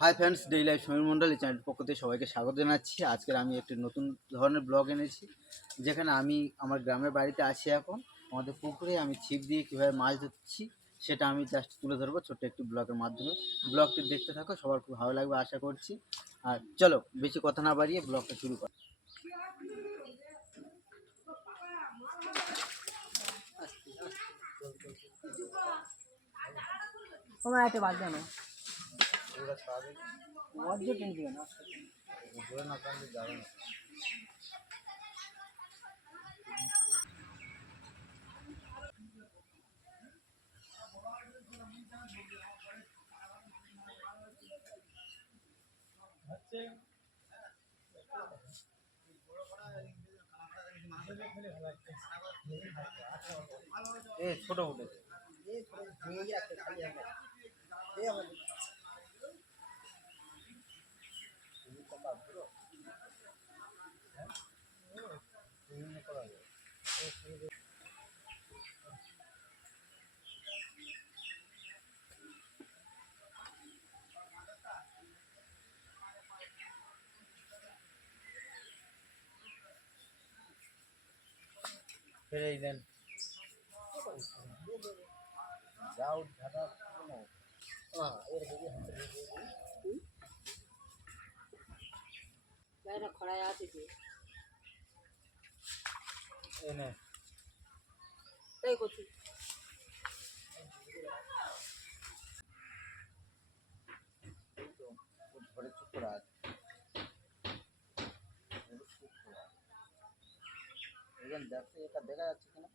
High friends, daily life Samir Mondal এই চ্যানেলের পক্ষ থেকে সবাইকে স্বাগত জানাচ্ছি। আজকের আমি একটি নতুন ধরনের ব্লগ এনেছি, যেখানে আমি আমার গ্রামের বাড়িতে আছি। এখন আমাদের পুকুরে আমি ছিপ দিয়ে কীভাবে মাছ ধরছি সেটা আমি জাস্ট তুলে ধরবো ছোট্ট একটি ব্লগের মাধ্যমে। ব্লগটি দেখতে থাকো, সবার খুব ভালো লাগবে আশা করছি। আর চলো বেশি কথা না বাড়িয়ে ব্লগটা শুরু কর। তোমার একটা বাদ জানো অর্ধ টেনে দিবে না যাবে না। ছোট উঠেছে ফেরেই দেন যাও ঢাকা খড়ায় আছে যে এনে তাই করছি। ঘরে চুপ করে আছে, দেখো এটা দেখা যাচ্ছে কিনা।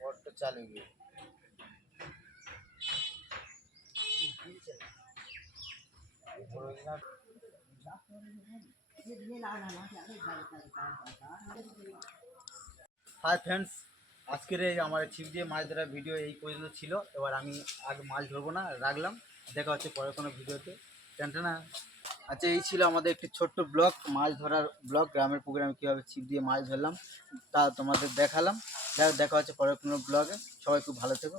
বডটা চালু গিয়ে হাই ফ্রেন্ডস, আজকের এই আমার ছিপ দিয়ে মাছ ধরার ভিডিও এই পর্যন্ত ছিল। এবার আমি আগে মাছ ধরবো না, রাখলাম। দেখা হচ্ছে পরে কোনো ভিডিওতে। না আচ্ছা, এই ছিল আমাদের একটি ছোট্ট ব্লগ, মাছ ধরার ব্লগ। গ্রামের পুকুরে আমি কীভাবে ছিপ দিয়ে মাছ ধরলাম তা তোমাদের দেখালাম। দেখা হচ্ছে পরে কোনো ব্লগে। সবাই খুব ভালো থেকো।